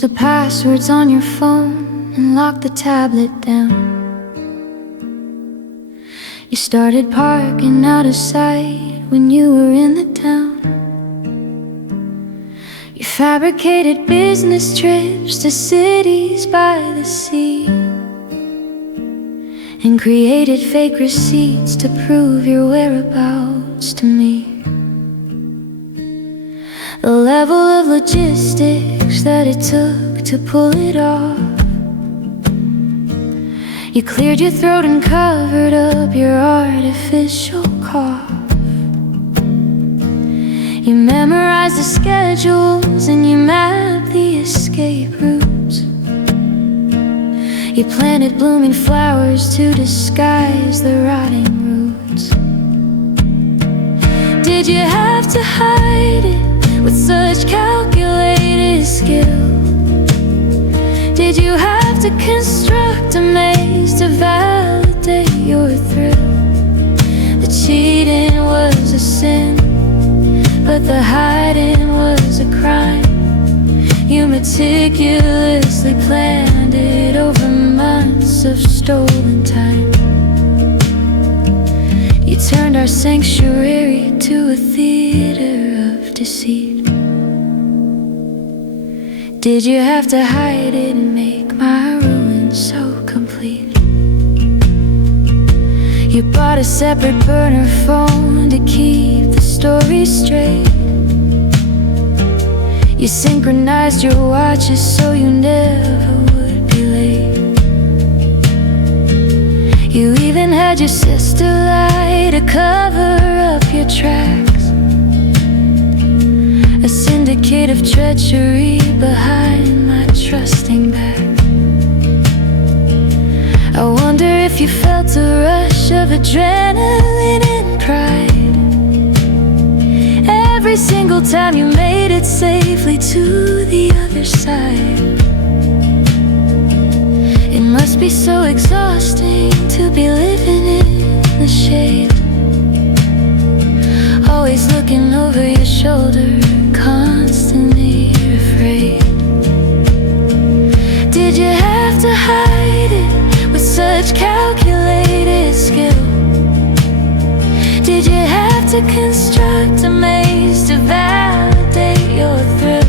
Change the passwords on your phone and lock the tablet down. You started parking out of sight when you were in the town. You fabricated business trips to cities by the sea and created fake receipts to prove your whereabouts to me. The level of logistics that it took to pull it off. You cleared your throat and covered up your artificial cough. You memorized the schedules and you mapped the escape routes. You planted blooming flowers to disguise the rotting roots. Did you have to hide it with such calculated skill? Did you have to construct a maze to validate your thrill? The cheating was a sin, but the hiding was a crime. You meticulously planned it over months of stolen time. You turned our sanctuary to a theater of deceit. Did you have to hide it and make my ruin so complete? You bought a separate burner phone to keep the story straight. You synchronized your watches so you never would be late. You even had your sister lie to cover up your tracks. A syndicate of treachery behind my trusting back. I wonder if you felt a rush of adrenaline and pride every single time you made it safely to the other side. It must be so exhausting to be living in the shade, always looking over your shoulder, constantly afraid. Did you have to hide it with such calculated skill? Did you have to construct a maze to validate your thrill?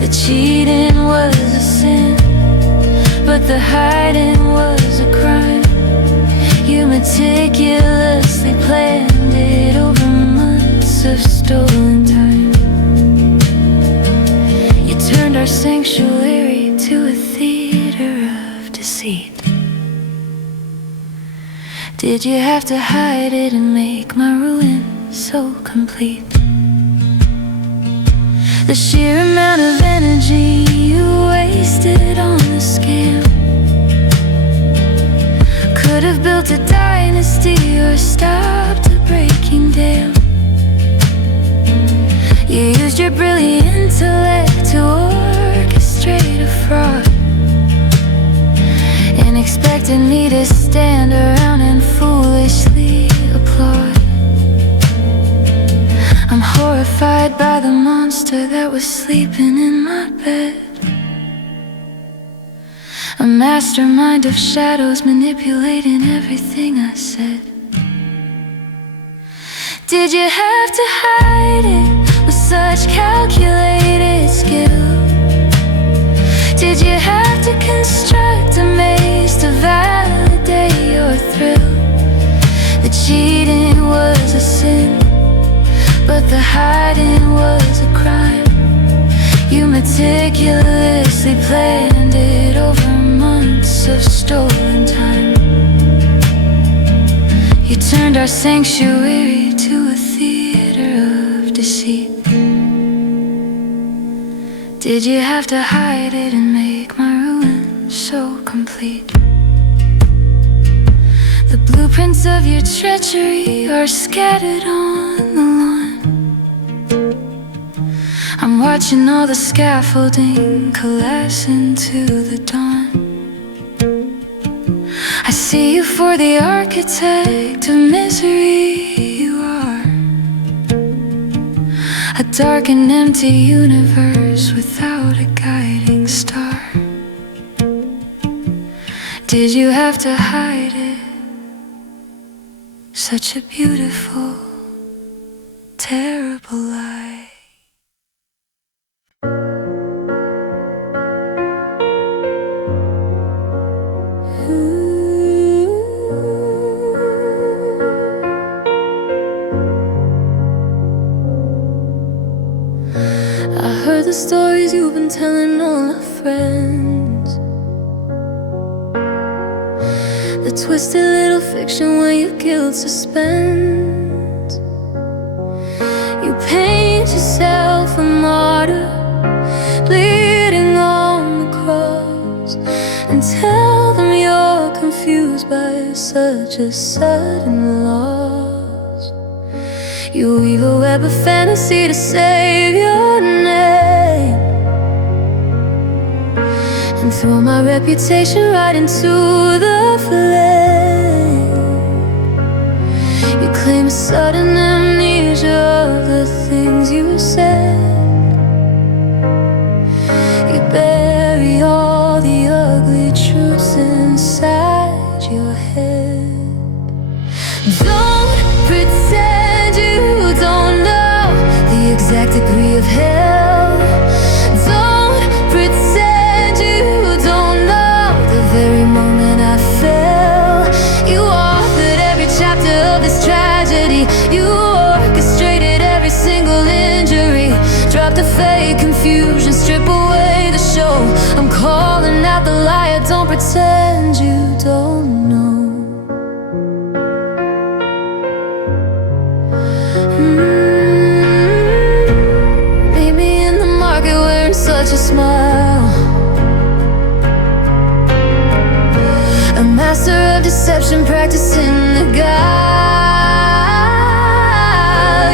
The cheating was a sin, but the hiding was a crime. You meticulously planned it over months of stolen time. You turned our sanctuary to a theater of deceit. Did you have to hide it and make my ruin so complete? The sheer amount of energy you wasted on the scam could have built a dynasty or stopped a breaking dam. You used your brilliant intellect to orchestrate a fraud and expected me to stand around and foolishly applaud. I'm horrified by the monster that was sleeping in my bed, a mastermind of shadows manipulating everything I said. Did you have to hide it with such calculated skill? Did you have to construct a maze to validate your thrill? The cheating was a sin, but the hiding was a crime. You meticulously planned it over months of stolen time. You turned our sanctuary to a theater of deceit. Did you have to hide it and make my ruin so complete? The blueprints of your treachery are scattered on the lawn. I'm watching all the scaffolding collapse into the dawn. I see you for the architect of misery you are, a dark and empty universe without a guiding Did you have to hide it? Such a beautiful, terrible lie. I heard the stories you've been telling all our friends, the twisted little fiction where your guilt suspends. You paint yourself a martyr, bleeding on the cross, and tell them you're confused by such a sudden loss. You weave a web of fantasy to save your name, and throw my reputation right into the flame. You claim a sudden amnesia of the things you said. You bury all the ugly truths inside your head. Don't pretend you don't know the exact degree of hell. Don't pretend you don't know the very moment I fell. You authored every chapter of this tragedy. You orchestrated every single injury. Drop the fake confusion, strip away the show. I'm calling out the liar. Don't pretend you don't know. Meet me in the market wearing such a smile, a master of deception practicing the guile.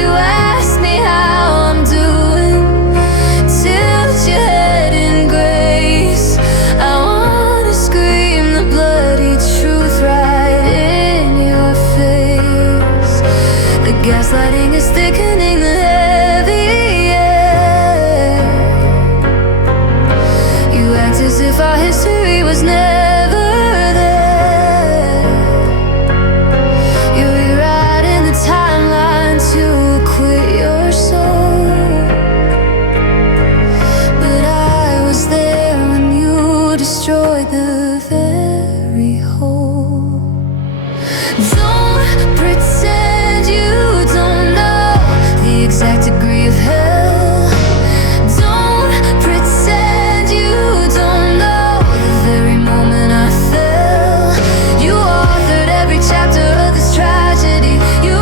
You ask me how I'm doing, tilt your head in grace. I wanna scream the bloody truth right in your face. The gaslighting is thickening the heavy air. You act as if our history was never there. You're rewriting the timeline to acquit your soul. But I was there when you destroyed the very whole. Don't pretend you don't know the exact degree of hell. Don't pretend you don't know the very moment I fell. You authored every chapter of this tragedy. You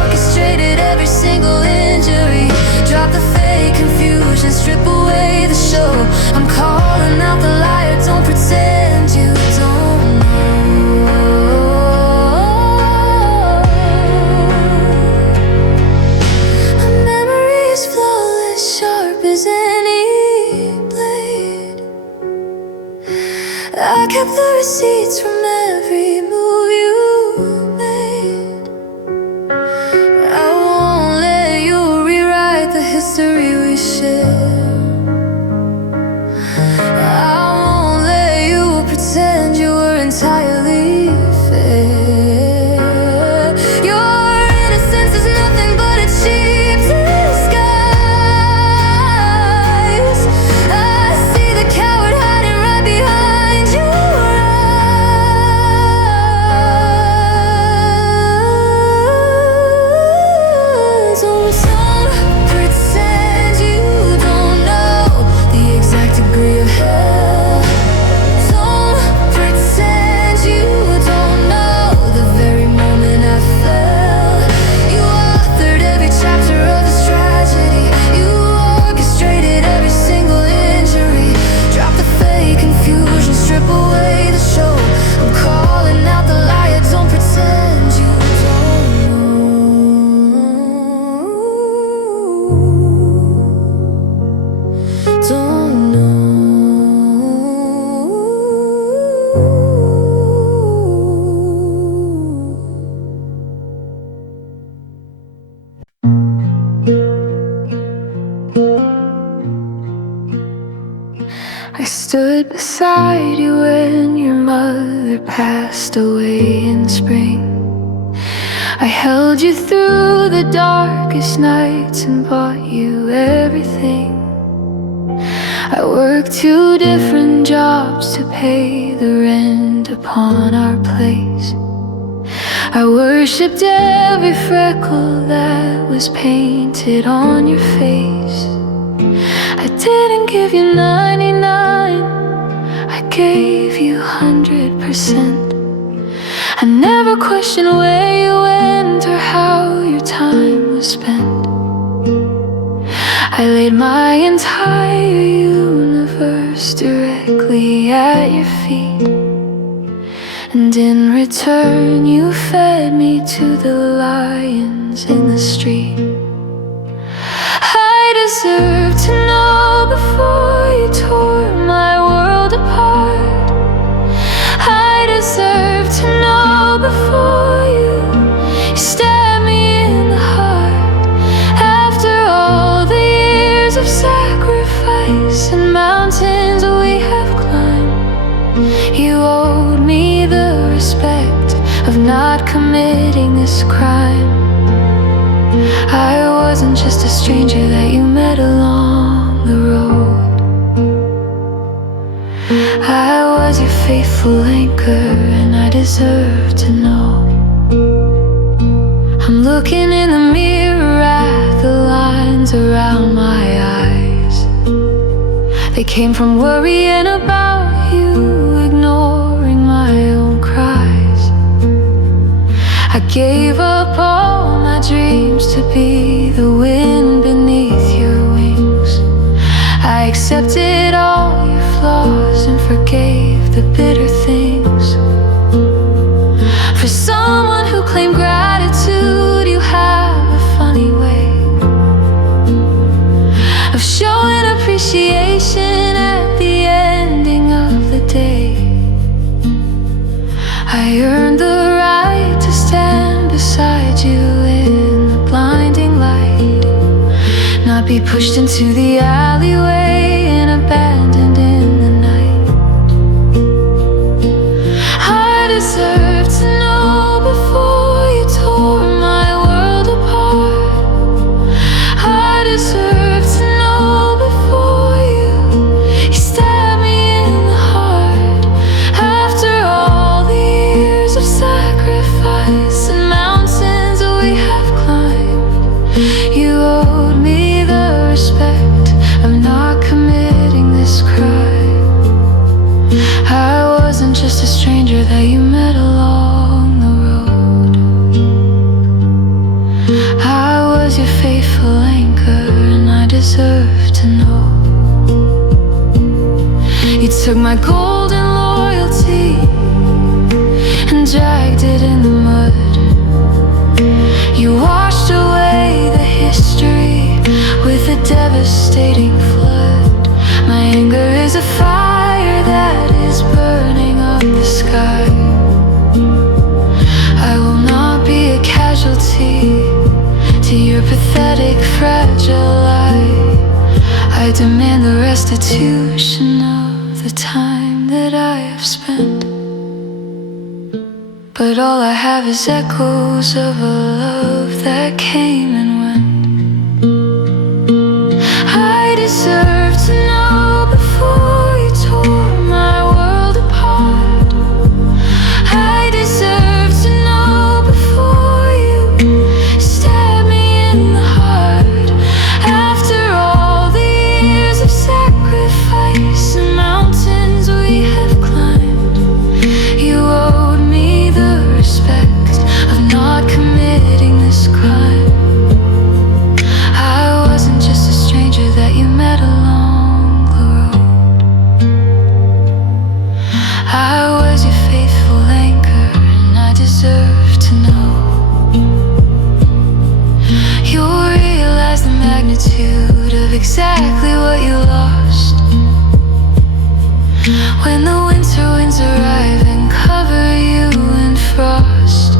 orchestrated every single injury. Drop the fake confusion, strip away the show. I'm calling out the liar. Don't pretend you don't know. My memory is flawless, sharp as any blade. I kept the receipts from every move you made. I won't let you rewrite the history we share. I won't let you pretend you were entirely fair. Your innocence is nothing but a cheap disguise. I see the coward hiding right behind your eyes. stood beside you when your mother passed away in spring. I held you through the darkest nights and bought you everything. I worked 2 different jobs to pay the rent upon our place. I worshipped every freckle that was painted on your face. I didn't give you 99, I gave you 100%. I never questioned where you went or how your time was spent. I laid my entire universe directly at your feet, and in return you fed me to the lions in the street. I deserve to know before you tore my world apart. I deserve to know before you stabbed me in the heart. After all the years of sacrifice and mountains we have climbed, you owed me the respect of not committing this crime. I wasn't just a stranger that you met along the road. I was your faithful anchor, and I deserve to know. I'm looking in the mirror at the lines around my eyes. They came from worrying about you, ignoring my own cries. I gave up all my dreams to be the wind beneath your wings. I accepted all your flaws and forgave the bitter things. For someone who claimed gratitude, you have a funny way of showing appreciation at the ending of the day. I earned the right to stand beside you in the blinding light, not be pushed into the alleyway and abandoned in the night. I deserve to know before you tore my world apart. I deserve to know before you stabbed me in the heart. After all the years of sacrifice and mountains we have climbed, you owed me the respect of not committing this crime. I wasn't just a stranger that you met along the road. I was your faithful anchor, and I deserve to know. You took my golden loyalty and dragged it in the mud. You washed away the history with a devastating flood. My anger is a fire that is burning up the sky. I will not be a casualty to your pathetic, fragile lie. I demand the restitution of the time that I have spent. But all I have is echoes of a love that came and went. I deserve to know before you tore my world apart. I deserve to know before you stabbed me in the heart. After all the years of sacrifice and mountains we have climbed, you owed me the respect of not committing this crime. I wasn't just a stranger that you met along the road. I was your faithful anchor, and I deserve to know. You'll realize the magnitude of exactly what you lost when the winter winds arrive and cover you in frost.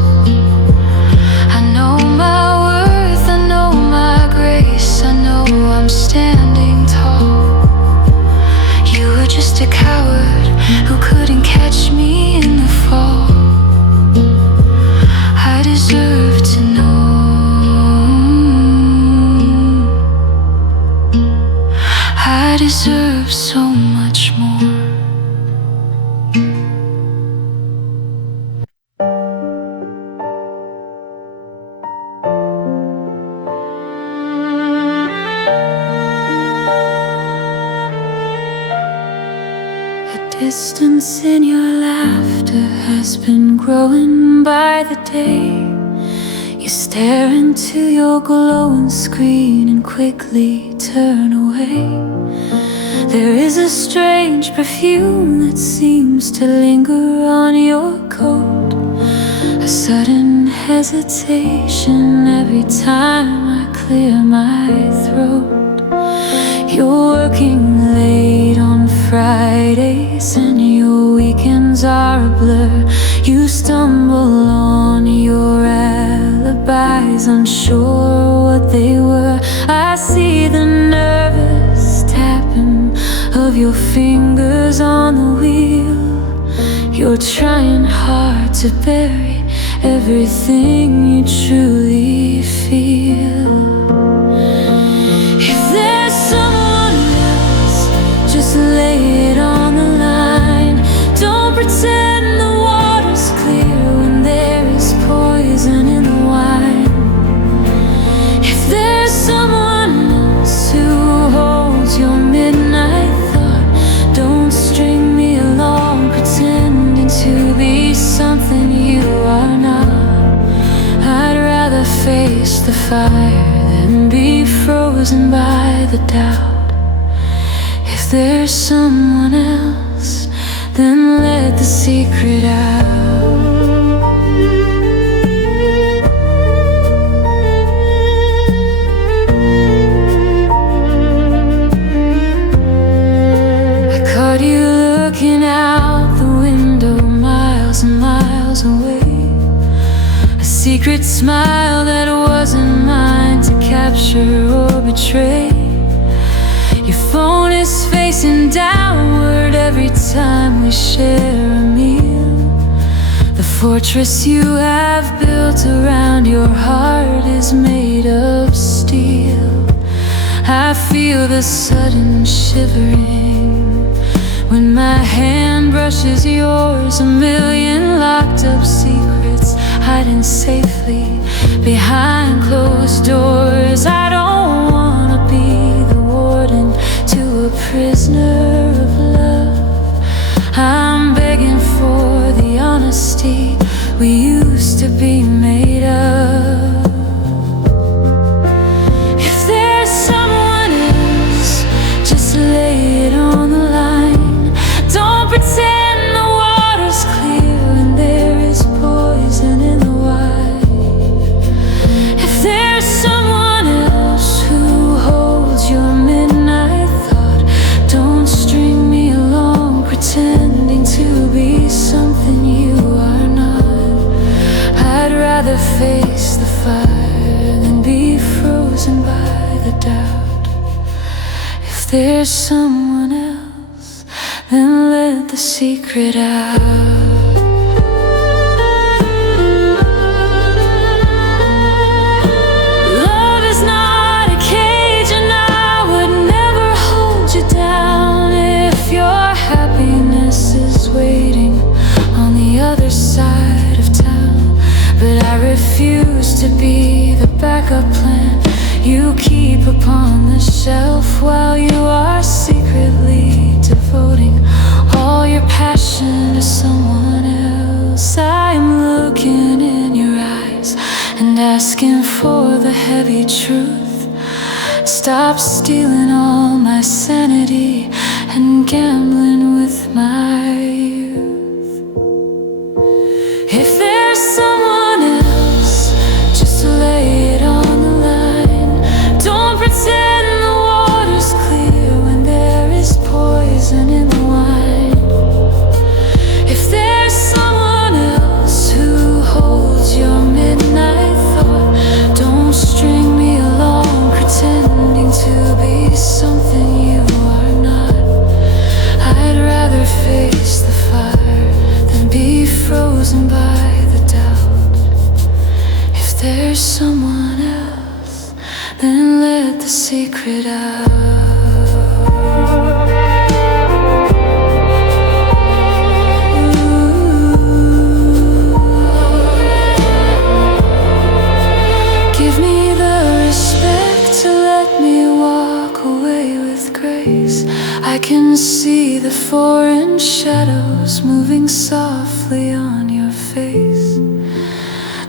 I know my worth, I know my grace, I know I'm standing tall. You were just a coward distance in your laughter has been growing by the day. You stare into your glowing screen and quickly turn away. There is a strange perfume that seems to linger on your coat, a sudden hesitation every time I clear my throat. You're working late on Fridays and your weekends are a blur. You stumble on your alibis, unsure what they were. I see the nervous tapping of your fingers on the wheel. You're trying hard to bury everything you truly feel. If there's someone else, just lay it on the line. Don't pretend the water's clear when there is poison in the wine. If there's someone else who holds your midnight thought, don't string me along pretending to be something you are not. I'd rather face the fire than be frozen by the doubt. If there's someone else, then let the secret out. I caught you looking out the window, miles and miles away. A secret smile that wasn't mine to capture or betray. Your phone is facing downward every time we share a meal. The fortress you have built around your heart is made of steel. I feel the sudden shivering when my hand brushes yours. A million locked up secrets hiding safely behind closed doors. I don't wanna be the warden to a prisoner of love. I'm begging for the honesty we used to be made of. If there's someone else, just lay it on the line. Don't pretend the water's clear when there is poison in the wine. If there's someone else who holds your midnight thought, don't string me along pretending to be something you are not. I'd rather face the fire than be frozen by the doubt. If there's someone else, then let the secret out. Love is not a cage and I would never hold you down. If your happiness is waiting on the other side of town, but I refuse to be the backup plan you keep upon the shelf while you are secretly devoting all your passion to someone else. I'm looking in your eyes and asking for the heavy truth. Stop stealing all my sanity and gambling with my youth. If there's someone else, just lay it on the line. Don't pretend the water's clear when there is poison in the wine. If there's someone else who holds your midnight thought, don't string me along pretending to be something you are not. I'd rather face the fire than be frozen by the doubt. If there's someone else, then let the secret out. Give me the respect to let me walk away with grace. I can see the foreign shadow shadows moving softly on your face.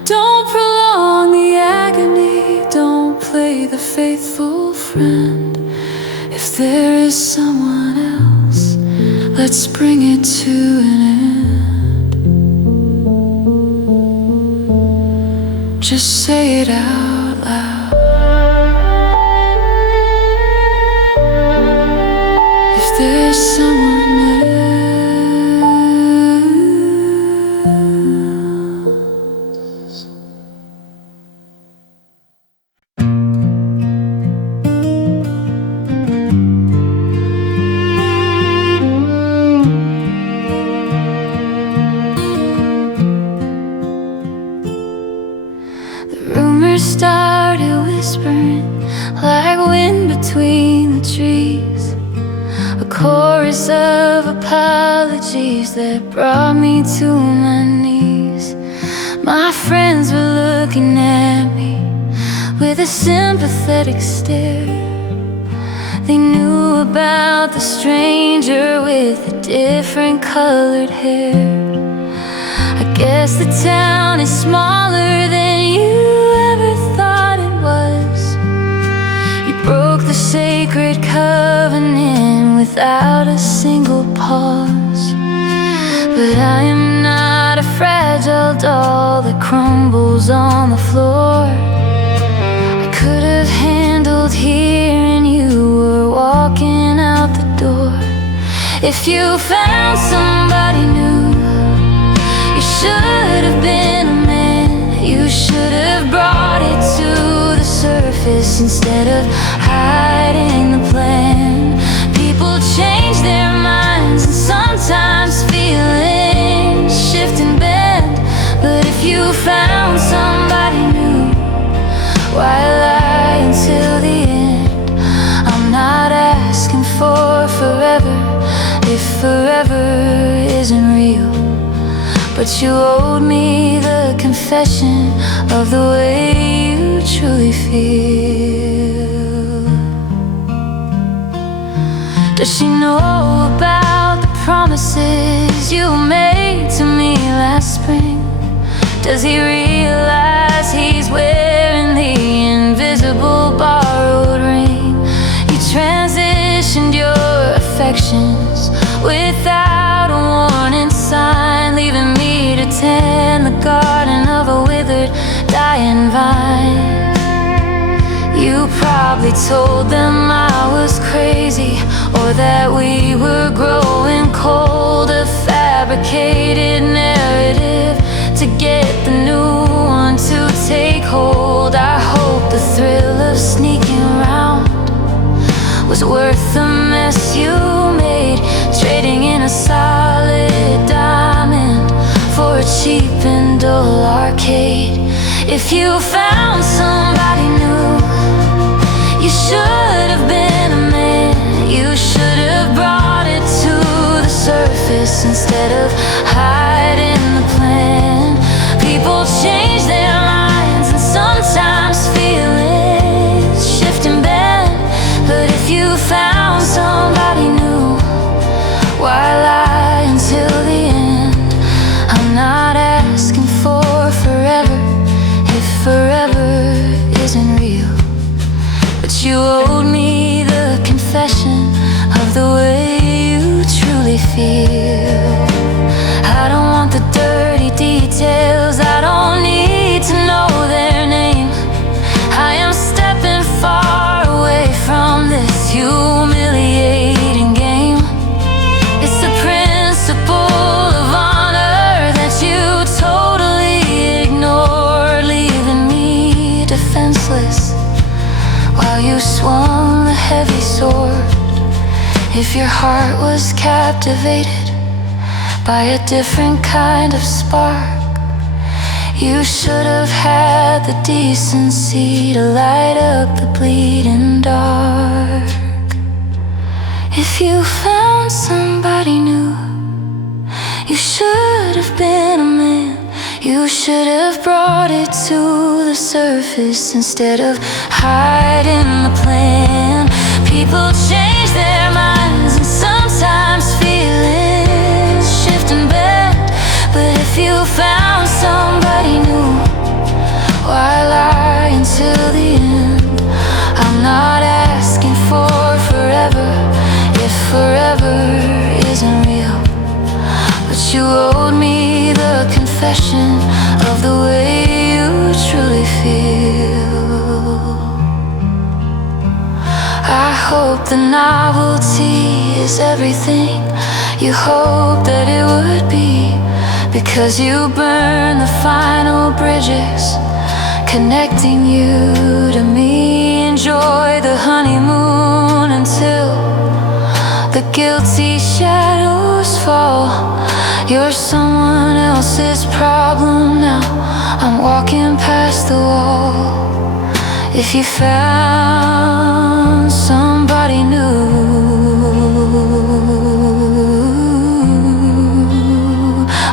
Don't prolong the agony, don't play the faithful friend. If there is someone else, let's bring it to an end. Just say it out loud. If there's someone else. Rumors started whispering like wind between the trees, a chorus of apologies that brought me to my knees. My friends were looking at me with a sympathetic stare. They knew about the stranger with the different colored hair. I guess the town is smaller than you ever thought it was. You broke the sacred covenant without a single pause. But I am not a fragile doll that crumbles on the floor. I could have handled hearing you were walking out the door. If you found somebody new, you should have been a man. You should have brought it to the surface instead of hiding the plan. People change their minds and sometimes feelings shift and bend. But if you found somebody new, why lie until the end? I'm not asking for forever if forever isn't real. But you owed me the confession of the way you truly feel. Does she know about the promises you made to me last spring? Does he realize he's wearing the invisible borrowed ring? You transitioned your affections without a warning sign, leaving me to tend the garden of a withered, dying vine. You probably told them I was crazy, or that we were growing cold. A fabricated narrative to get the new one to take hold. I hope the thrill of sneaking around was worth the mess you made, trading in a solid diamond for a cheap and dull arcade. If you found somebody new, you should have been a man. You should have brought it to the surface instead of hiding the plan. People change their minds and sometimes feelings shift and bend. But if you found somebody new, why lie until the end? I'm not asking for forever if forever isn't real. But you owed me the confession of the way you truly feel. I don't want the dirty details, I don't need to know their name. I am stepping far away from this humiliating game. It's the principle of honor that you totally ignored, leaving me defenseless while you swung the heavy sword. If your heart was captivated by a different kind of spark, you should have had the decency to light up the bleeding dark. If you found somebody new, you should have been a man. You should have brought it to the surface instead of hiding the plan. People change their minds and sometimes feelings shift you owed me the confession of the way you truly feel. I hope the novelty is everything you hoped that it would be, because you burn the final bridges connecting you to me. Enjoy the honeymoon until the guilty shadows fall. You're someone else's problem now. I'm walking past the wall. If you found somebody new,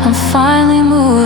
I'm finally moving